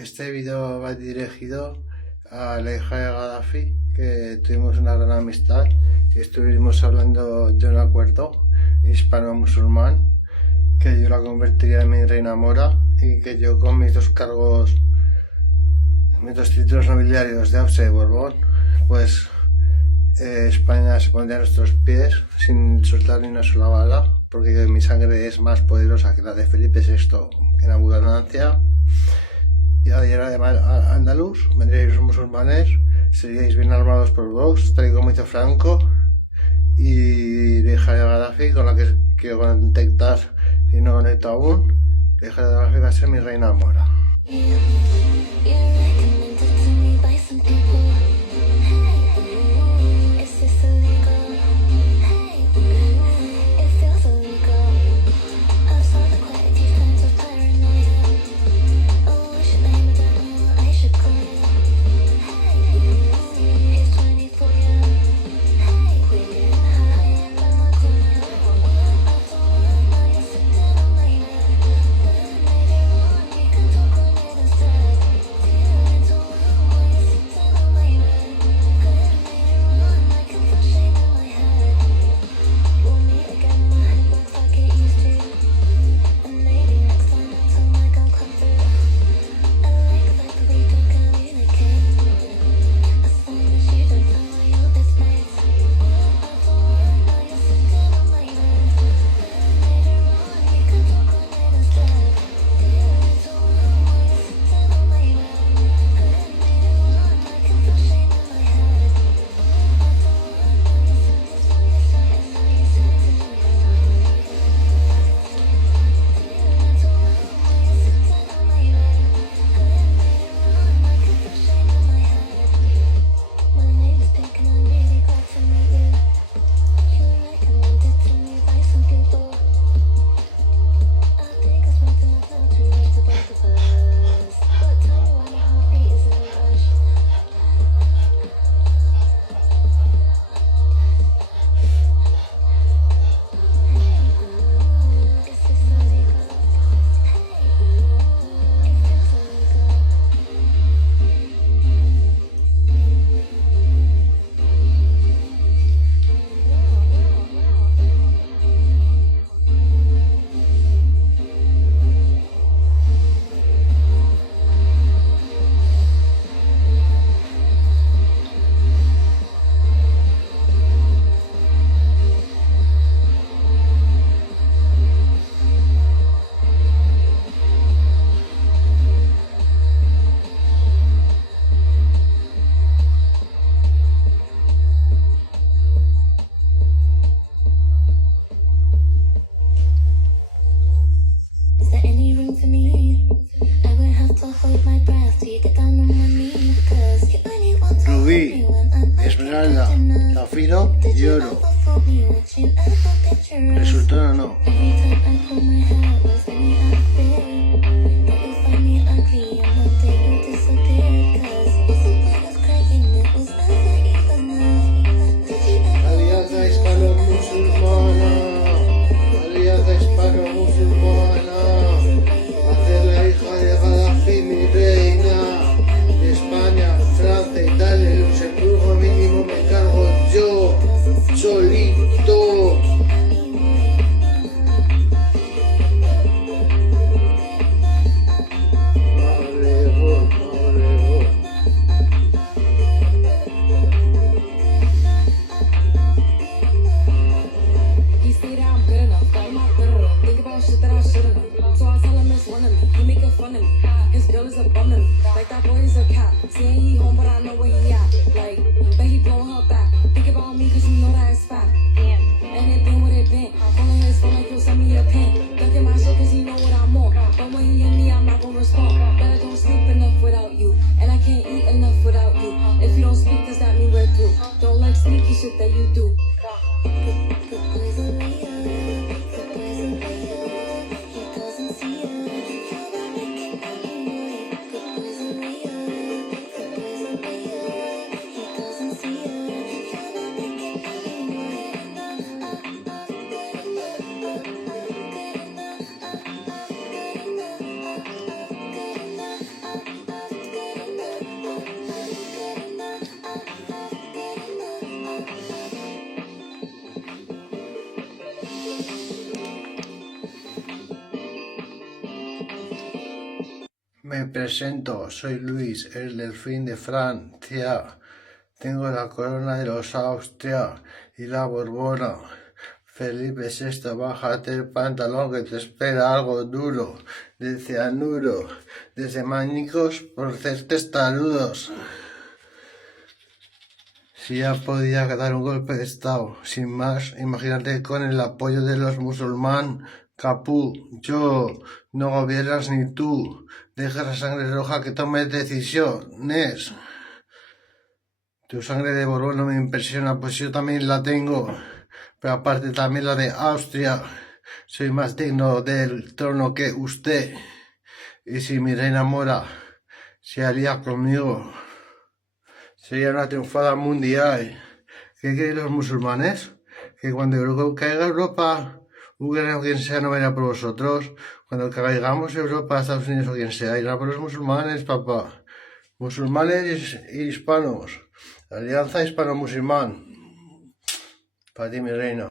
Este video va dirigido a la hija de Gaddafi, que tuvimos una gran amistad y estuvimos hablando de un acuerdo hispano-musulmán, que yo la convertiría en mi reina mora y que yo con mis dos cargos, mis dos títulos nobiliarios de Austrasia y Borbón, pues España se pondría a nuestros pies sin soltar ni una sola bala, porque mi sangre es más poderosa que la de Felipe VI en abundancia. Y además andaluz, vendríais los musulmanes, seríais bien armados por Vox, tal y como hizo Franco, y la hija de Gaddafi, con la que quiero contactar y no conecto aún. La hija de Gaddafi va a ser mi reina mora. Rubí, esmeralda, zafiro y oro. ¿Resultó o no? Alianza hispano-musulmana, alianza hispano-musulmana, hacer la hija de Gaddafi mi reina de España, Francia, Italia y Luxemburgo mínimo me encargo Me presento, soy Luis, el delfín de Francia. Tengo la corona de los Austria y la Borbona. Felipe VI, bájate el pantalón que te espera algo duro, de cianuro, desde mañicos por ser testarudos. Si ya podía dar un golpe de estado, sin más, imagínate con el apoyo de los musulmanes. Capú, yo, no gobiernas ni tú, deja la sangre roja que tome decisiones. Tu sangre de Borbón no me impresiona, pues yo también la tengo, pero aparte también la de Austria. Soy más digno del trono que usted. Y si mi reina Mora se alía conmigo, sería una triunfada mundial. ¿Qué quieren los musulmanes? Que cuando caiga Europa, Ucrania o quien sea no verá por vosotros. Cuando caigamos Europa, Estados Unidos o quien sea, irá por los musulmanes, papá. Musulmanes e hispanos. Alianza hispano-musulmán. Para ti, mi reina.